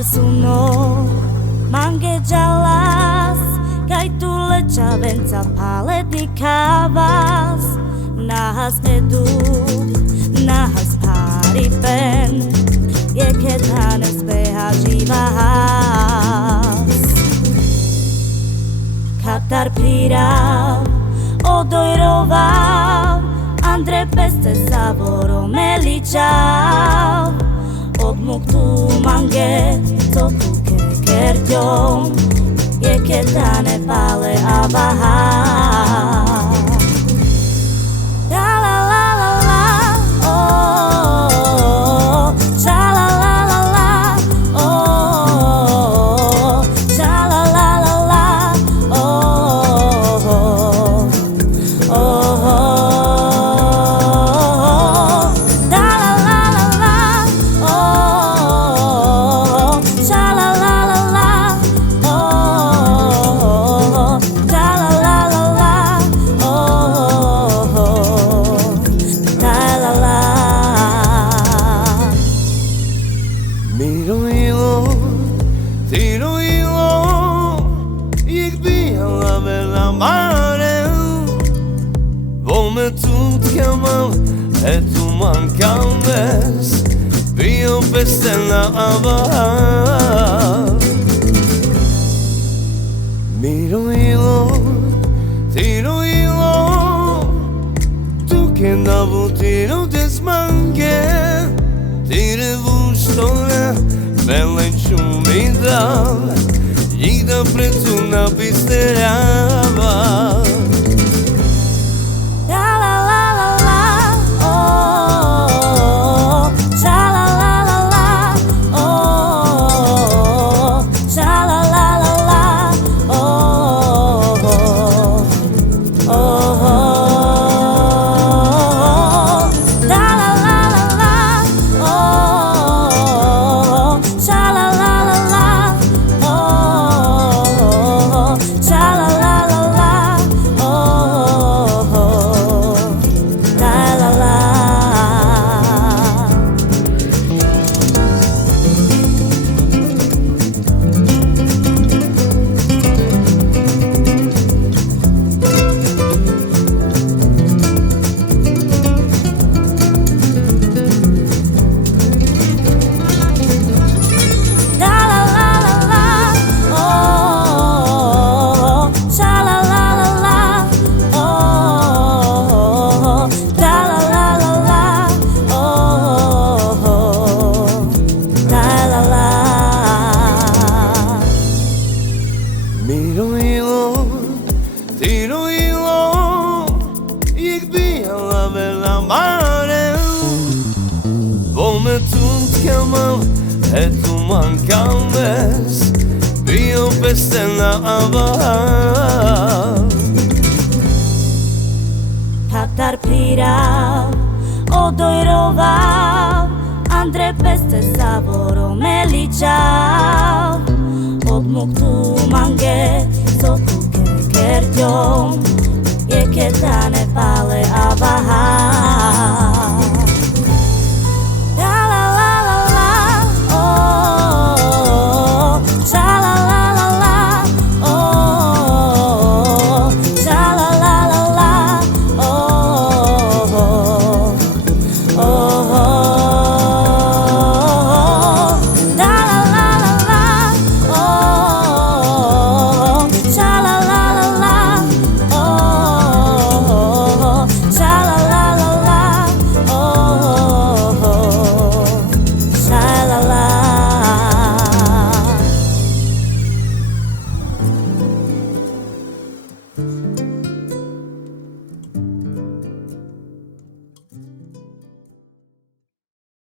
Suno mangejalas kai tu lechavenza paledikavas nahas edu nahas paripen yeketanes behajivas katarpira odoirova andre peste savoro meličav odmuktu mange toku kekerjom yeketane pale avaha la la la la la oh cha la la la la oh cha la la la la oh oh E tu mancandes Bio pestella avaha Miro ilo, tiro ilo Tu che navu tiro desmanche Tire vustone Bella ciumida Ida pretu na pisterava Miro ilo, tiro ilo, ik bija la bella mare Come tu chiamam e tu mancandes Bio pestella avaha Katarpira odoirova Andre peste savoro meličav Odmuktu mange soku kekerjom Yeketane pale avaha